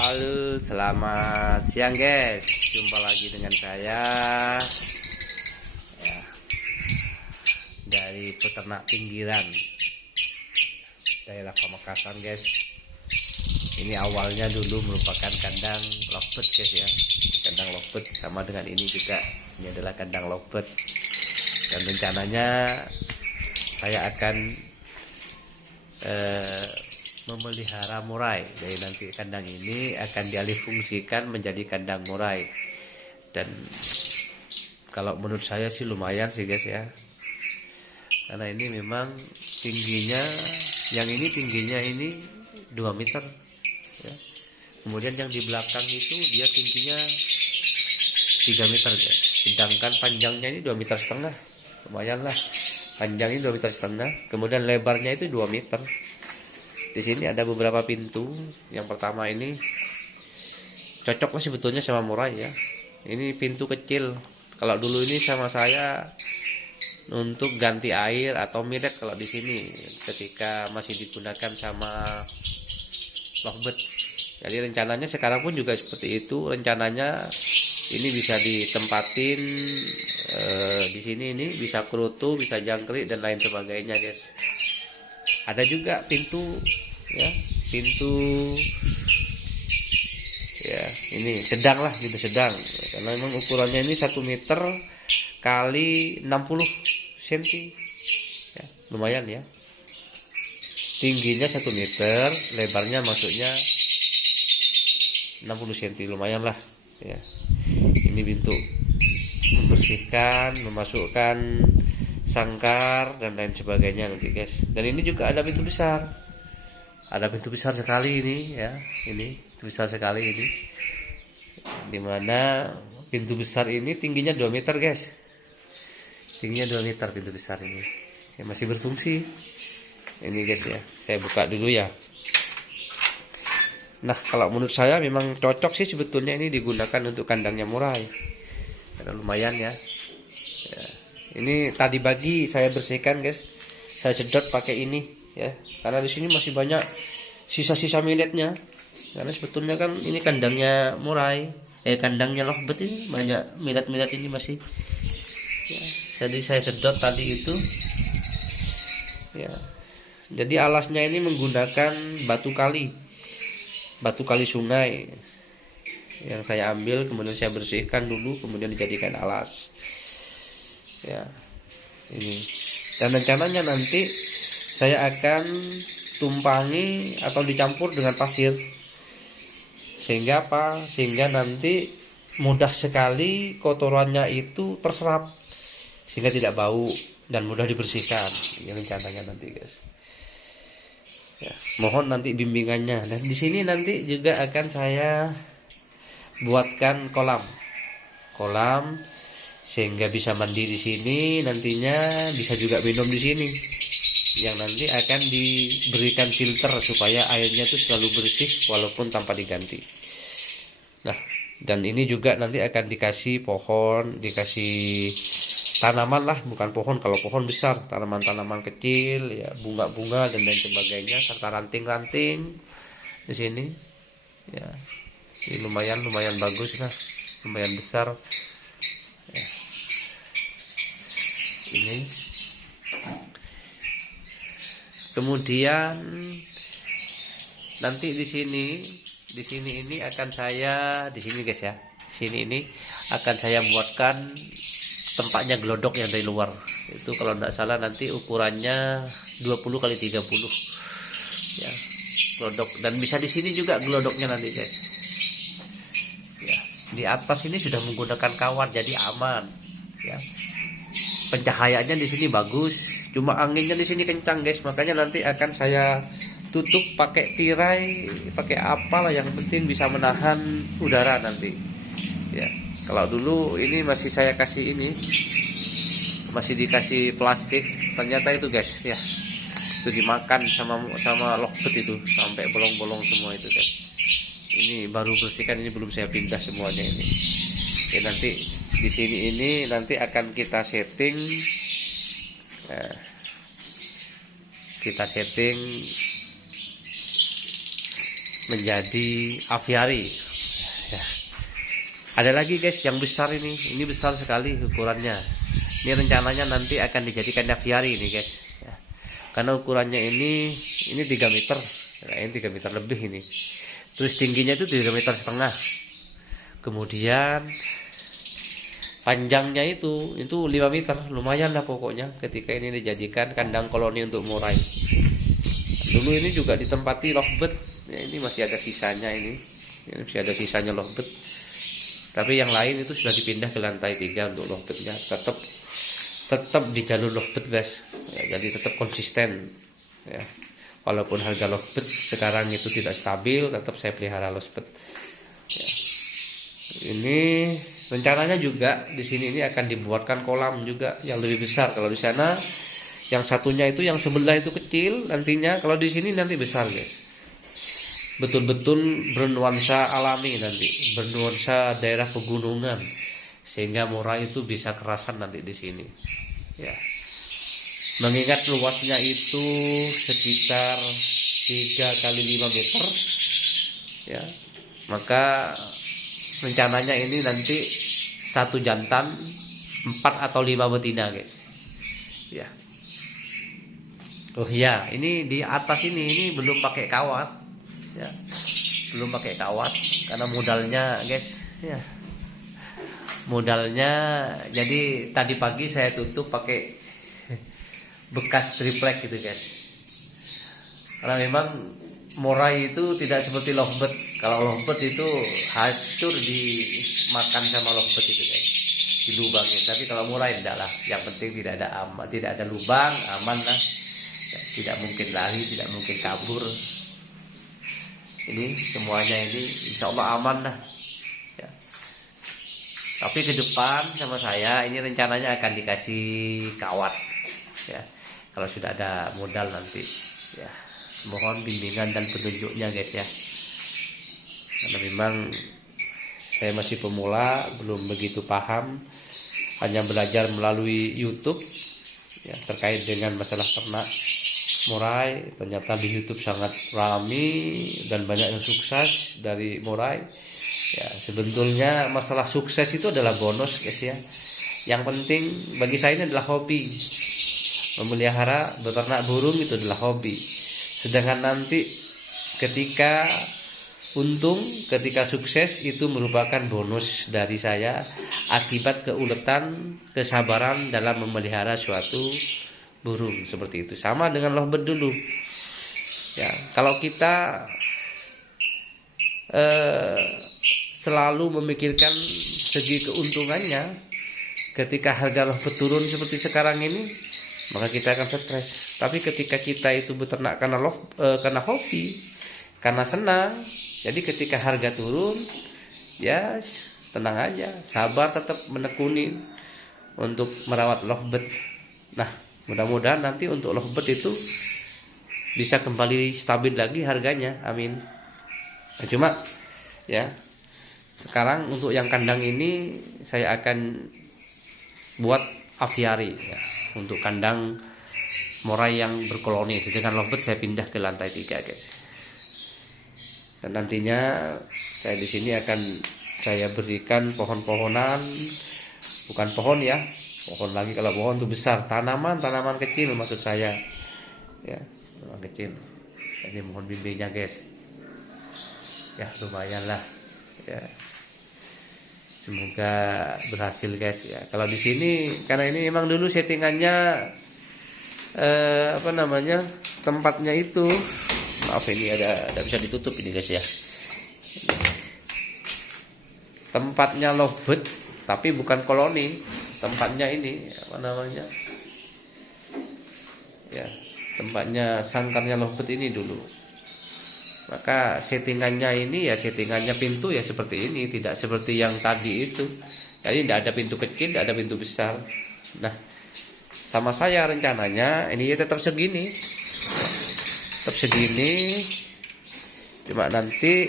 Halo, selamat siang guys. Jumpa lagi dengan saya ya, dari peternak pinggiran daerah Pamekasan guys. Ini awalnya dulu merupakan kandang lovebird guys ya. Kandang lovebird sama dengan ini juga. Ini adalah kandang lovebird. Dan rencananya saya akan memelihara murai. Jadi nanti kandang ini akan dialihfungsikan menjadi kandang murai. Dan kalau menurut saya sih lumayan sih guys ya, karena ini memang tingginya, yang ini tingginya ini 2 meter ya. Kemudian yang di belakang itu dia tingginya 3 meter ya. Sedangkan panjangnya ini 2,5 meter, lumayan lah. Panjangnya 2,5 meter, kemudian lebarnya itu 2 meter. Di sini ada beberapa pintu. Yang pertama ini cocok lah sebetulnya sama murai ya. Ini pintu kecil. Kalau dulu ini sama saya untuk ganti air atau milet kalau di sini ketika masih digunakan sama lovebird. Jadi rencananya sekarang pun juga seperti itu. Rencananya ini bisa ditempatin di sini, ini bisa kerutu, bisa jangkrik dan lain sebagainya guys. Ada juga pintu ya, pintu ya, ini sedang lah, pintu sedang karena memang ukurannya ini 1 meter kali 60 cm ya, lumayan ya. Tingginya 1 meter, lebarnya masuknya 60 cm, lumayan lah ya. Ini pintu membersihkan, memasukkan sangkar dan lain sebagainya nanti guys. Dan ini juga ada pintu besar. Ada pintu besar sekali ini ya. Ini pintu besar sekali ini. Dimana pintu besar ini tingginya 2 meter guys. Tingginya 2 meter pintu besar ini. Ya, masih berfungsi. Ini guys ya. Saya buka dulu ya. Nah, kalau menurut saya memang cocok sih sebetulnya ini digunakan untuk kandangnya murai. Karena lumayan ya. Ya. Ini tadi pagi saya bersihkan guys, saya sedot pakai ini ya, karena di sini masih banyak sisa-sisa milletnya. Karena sebetulnya kan ini kandangnya murai, kandangnya lovebird ini banyak millet-millet ini masih. Ya, jadi saya sedot tadi itu. Ya, jadi alasnya ini menggunakan batu kali sungai yang saya ambil, kemudian saya bersihkan dulu, kemudian dijadikan alas. Ya, ini. Dan rencananya nanti saya akan tumpangi atau dicampur dengan pasir. Sehingga apa? Sehingga nanti mudah sekali kotorannya itu terserap, sehingga tidak bau dan mudah dibersihkan. Ini rencananya nanti guys. Ya, mohon nanti bimbingannya. Dan di sini nanti juga akan saya buatkan kolam sehingga bisa mandi di sini, nantinya bisa juga minum di sini, yang nanti akan diberikan filter supaya airnya itu selalu bersih walaupun tanpa diganti. Nah, dan ini juga nanti akan dikasih pohon, dikasih tanaman lah, bukan pohon, kalau pohon besar, tanaman-tanaman kecil ya, bunga-bunga dan lain sebagainya, serta ranting-ranting di sini ya. Ini lumayan bagus lah, lumayan besar ya. Ini kemudian nanti di sini ini akan saya, di sini guys ya, di sini ini akan saya buatkan tempatnya glodok yang dari luar. Itu kalau tidak salah nanti ukurannya 20 kali 30 ya, glodok. Dan bisa di sini juga glodoknya nanti guys ya. Di atas ini sudah menggunakan kawat, jadi aman ya. Pencahayaannya di sini bagus, cuma anginnya di sini kencang guys, makanya nanti akan saya tutup pakai tirai, pakai apalah, yang penting bisa menahan udara nanti ya. Kalau dulu ini masih saya kasih ini, masih dikasih plastik, ternyata itu guys ya, itu dimakan sama lovebird itu sampai bolong-bolong semua itu guys. Ini baru bersihkan, ini belum saya pindah semuanya ini ya. Nanti di sini ini nanti akan kita setting ya, menjadi aviary ya. Ada lagi guys yang besar ini besar sekali ukurannya. Ini rencananya nanti akan dijadikan aviary ini guys ya. Karena ukurannya ini 3 meter nah, ini 3 meter lebih ini, terus tingginya itu 3,5 meter. Kemudian panjangnya itu 5 meter, lumayan lah pokoknya ketika ini dijadikan kandang koloni untuk murai. Dulu ini juga ditempati lovebird ya, ini masih ada sisanya ini masih ada sisanya lovebird, tapi yang lain itu sudah dipindah ke lantai 3 untuk lovebirdnya. Tetap di jalur lovebird guys ya, jadi tetap konsisten ya. Walaupun harga lovebird sekarang itu tidak stabil, tetap saya pelihara lovebird ya. Ini rencananya juga di sini ini akan dibuatkan kolam juga yang lebih besar. Kalau di sana yang satunya itu yang sebelah itu kecil nantinya, kalau di sini nanti besar guys. Betul-betul bernuansa alami nanti, bernuansa daerah pegunungan, sehingga murai itu bisa kerasan nanti di sini ya. Mengingat luasnya itu sekitar 3 kali 5 meter ya, maka rencananya ini nanti satu jantan 4 atau 5 betina guys ya. Oh ya, ini di atas ini belum pakai kawat ya, belum pakai kawat karena modalnya guys ya, modalnya. Jadi tadi pagi saya tutup pakai bekas triplek gitu guys, karena memang murai itu tidak seperti lovebird. Kalau lovebird itu hancur dimakan sama lovebird itu guys, dilubangin. Tapi kalau murai enggak lah, yang penting tidak ada lubang, aman lah ya, tidak mungkin lari, tidak mungkin kabur. Ini semuanya ini insya Allah aman lah ya. Tapi ke depan sama saya ini rencananya akan dikasih kawat ya, kalau sudah ada modal nanti ya. Mohon bimbingan dan petunjuknya guys ya, karena memang saya masih pemula, belum begitu paham, hanya belajar melalui YouTube ya, terkait dengan masalah ternak murai. Ternyata di YouTube sangat ramai dan banyak yang sukses dari murai ya. Sebetulnya masalah sukses itu adalah bonus guys ya. Yang penting bagi saya ini adalah hobi. Memelihara beternak burung itu adalah hobi. Sedangkan nanti ketika untung, ketika sukses, itu merupakan bonus dari saya akibat keuletan, kesabaran dalam memelihara suatu burung seperti itu. Sama dengan lovebird dulu ya. Kalau kita selalu memikirkan segi keuntungannya, ketika harga lovebird turun seperti sekarang ini, maka kita akan stres. Tapi ketika kita itu beternak karena hobi, karena senang, jadi ketika harga turun ya tenang aja, sabar, tetap menekuni untuk merawat lovebird. Nah, mudah-mudahan nanti untuk lovebird itu bisa kembali stabil lagi harganya, amin. Nah, cuma ya sekarang untuk yang kandang ini saya akan buat aviary ya, untuk kandang murai yang berkoloni. Sedangkan lovebird saya pindah ke lantai 3 guys. Dan nantinya saya di sini akan saya berikan pohon-pohonan, bukan pohon ya, pohon lagi. Kalau pohon itu besar, tanaman kecil maksud saya ya, tanaman kecil. Jadi mohon bimbingnya guys ya, lumayan lah ya, semoga berhasil guys ya. Kalau di sini karena ini memang dulu settingannya tempatnya itu, maaf ini ada bisa ditutup ini guys ya, tempatnya lovebird tapi bukan koloni. Tempatnya ini ya, tempatnya sangkarnya lovebird ini dulu. Maka settingannya ini ya, settingannya pintu ya seperti ini, tidak seperti yang tadi itu. Jadi tidak ada pintu kecil, tidak ada pintu besar. Nah, sama saya rencananya ini ya tetap segini, cuma nanti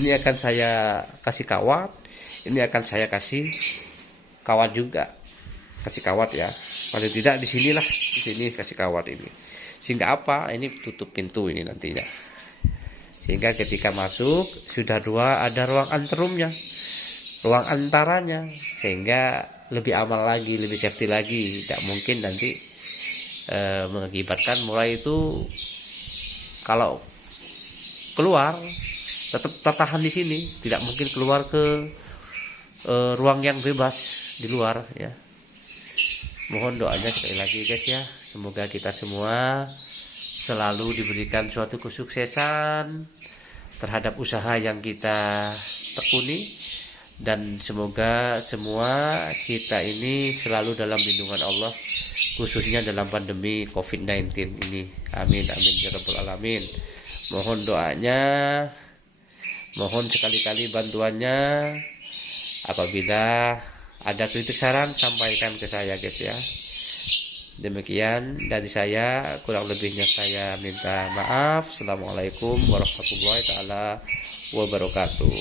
ini akan saya kasih kawat, ini akan saya kasih kawat juga, kasih kawat ya. Paling tidak di sinilah, di sini kasih kawat ini. Sehingga apa? Ini tutup pintu ini nantinya. sehingga ketika masuk sudah ada ruang anterumnya, ruang antaranya, sehingga lebih aman lagi, lebih safety lagi. Tidak mungkin nanti mengakibatkan murai itu kalau keluar tetap tertahan di sini, tidak mungkin keluar ke ruang yang bebas di luar ya. Mohon doanya sekali lagi guys ya, semoga kita semua selalu diberikan suatu kesuksesan terhadap usaha yang kita tekuni, dan semoga semua kita ini selalu dalam lindungan Allah, khususnya dalam pandemi COVID-19 ini. Amin amin ya rabbal alamin. Mohon doanya, mohon sekali-kali bantuannya. Apabila ada kritik saran, sampaikan ke saya guys ya. Demikian dari saya, kurang lebihnya saya minta maaf. Assalamualaikum warahmatullahi taala wabarakatuh.